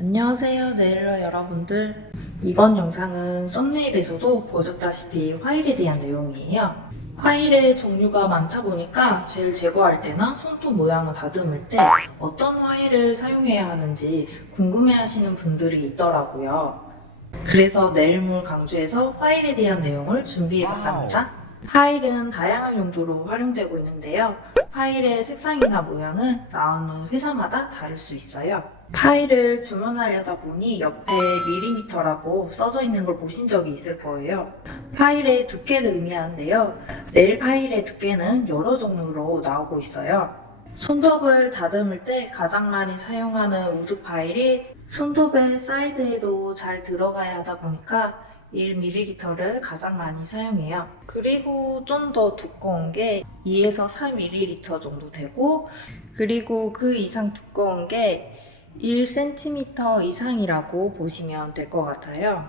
안녕하세요 네일러 여러분들. 이번 영상은 썸네일에서도 보셨다시피 화일에 대한 내용이에요. 화일의 종류가 많다 보니까 젤 제거할 때나 손톱 모양을 다듬을 때 어떤 화일을 사용해야 하는지 궁금해 하시는 분들이 있더라고요. 그래서 네일몰 강주에서 화일에 대한 내용을 준비해봤답니다 파일은 다양한 용도로 활용되고 있는데요. 파일의 색상이나 모양은 나오는 회사마다 다를 수 있어요. 파일을 주문하려다 보니 옆에 밀리미터라고 써져 있는 걸 보신 적이 있을 거예요. 파일의 두께를 의미하는데요. 네일 파일의 두께는 여러 종류로 나오고 있어요. 손톱을 다듬을 때 가장 많이 사용하는 우드 파일이 손톱의 사이드에도 잘 들어가야 하다 보니까 1ml를 가장 많이 사용해요. 그리고 좀 더 두꺼운 게 2에서 4ml 정도 되고, 그리고 그 이상 두꺼운 게 1cm 이상이라고 보시면 될 것 같아요.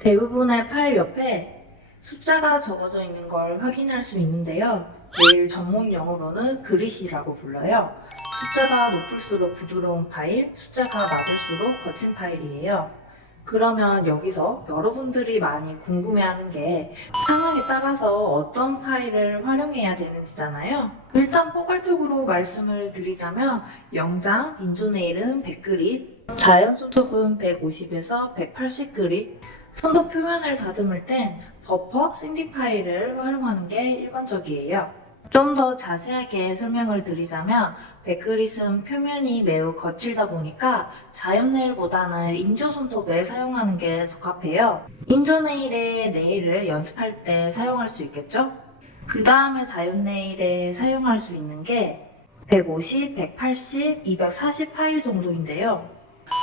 대부분의 파일 옆에 숫자가 적어져 있는 걸 확인할 수 있는데요. 내일 전문 용어로는 그릿이라고 불러요. 숫자가 높을수록 부드러운 파일, 숫자가 낮을수록 거친 파일이에요. 그러면 여기서 여러분들이 많이 궁금해하는 게 상황에 따라서 어떤 파일을 활용해야 되는지잖아요. 일단 포괄적으로 말씀을 드리자면 영장, 인조네일은 100그릿, 자연 손톱은 150에서 180그릿, 손톱 표면을 다듬을 땐 버퍼, 샌딩 파일을 활용하는 게 일반적이에요. 좀 더 자세하게 설명을 드리자면 백그릿은 표면이 매우 거칠다 보니까 자연 네일보다는 인조 손톱에 사용하는 게 적합해요. 인조 네일에 네일을 연습할 때 사용할 수 있겠죠? 그 다음에 자연 네일에 사용할 수 있는 게 150, 180, 240 파일 정도인데요.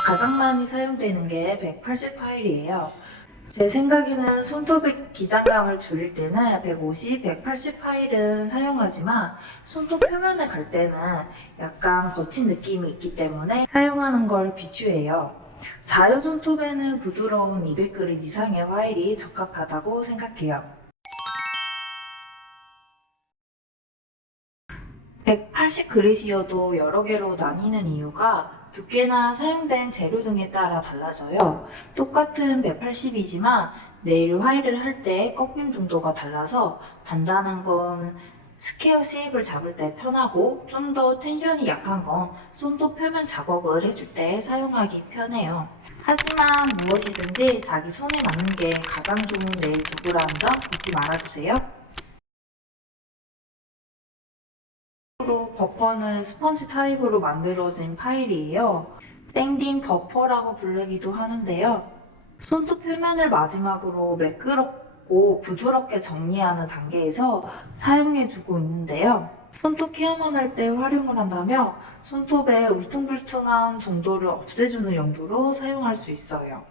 가장 많이 사용되는 게 180 파일이에요. 제 생각에는 손톱의 기장감을 줄일 때는 150, 180 파일은 사용하지만 손톱 표면에 갈 때는 약간 거친 느낌이 있기 때문에 사용하는 걸 비추해요. 자연 손톱에는 부드러운 200그릿 이상의 화일이 적합하다고 생각해요. 180 그릿이어도 여러 개로 나뉘는 이유가 두께나 사용된 재료 등에 따라 달라져요. 똑같은 180이지만 네일 화일을 할때 꺾임 정도가 달라서 단단한 건 스퀘어 쉐입을 잡을 때 편하고 좀 더 텐션이 약한 건 손톱 표면 작업을 해줄 때 사용하기 편해요. 하지만 무엇이든지 자기 손에 맞는 게 가장 좋은 네일 도구라는 점 잊지 말아주세요. 로 버퍼는 스펀지 타입으로 만들어진 파일이에요. 생딘 버퍼라고 부르기도 하는데요. 손톱 표면을 마지막으로 매끄럽고 부드럽게 정리하는 단계에서 사용해주고 있는데요. 손톱 케어만 할 때 활용을 한다면 손톱의 울퉁불퉁한 정도를 없애주는 용도로 사용할 수 있어요.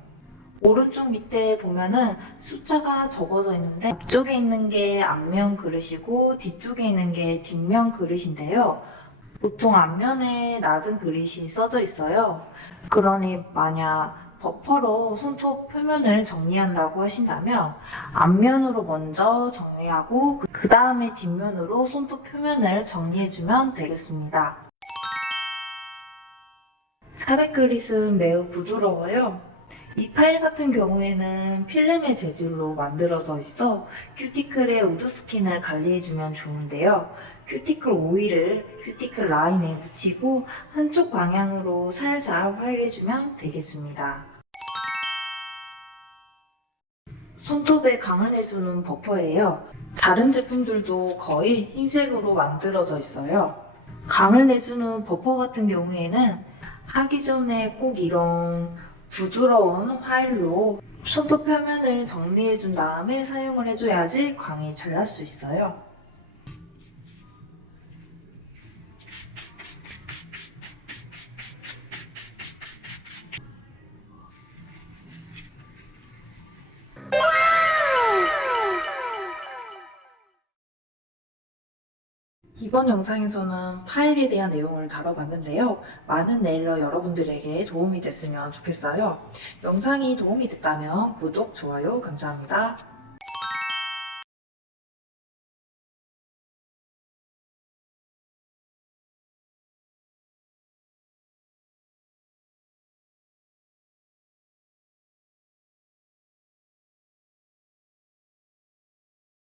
오른쪽 밑에 보면은 숫자가 적어져 있는데 앞쪽에 있는 게 앞면 그릇이고 뒤쪽에 있는 게 뒷면 그릇인데요. 보통 앞면에 낮은 그릇이 써져 있어요. 그러니 만약 버퍼로 손톱 표면을 정리한다고 하신다면 앞면으로 먼저 정리하고 그 다음에 뒷면으로 손톱 표면을 정리해주면 되겠습니다. 400그릿은 매우 부드러워요. 이 파일 같은 경우에는 필름의 재질로 만들어져 있어 큐티클의 우드 스킨을 관리해주면 좋은데요. 큐티클 오일을 큐티클 라인에 묻히고 한쪽 방향으로 살살 화일해주면 되겠습니다. 손톱에 강을 내주는 버퍼예요. 다른 제품들도 거의 흰색으로 만들어져 있어요. 강을 내주는 버퍼 같은 경우에는 하기 전에 꼭 이런 부드러운 화일로 손톱 표면을 정리해준 다음에 사용을 해줘야지 광이 잘 날 수 있어요. 이번 영상에서는 파일에 대한 내용을 다뤄봤는데요. 많은 네일러 여러분들에게 도움이 됐으면 좋겠어요. 영상이 도움이 됐다면 구독, 좋아요 감사합니다.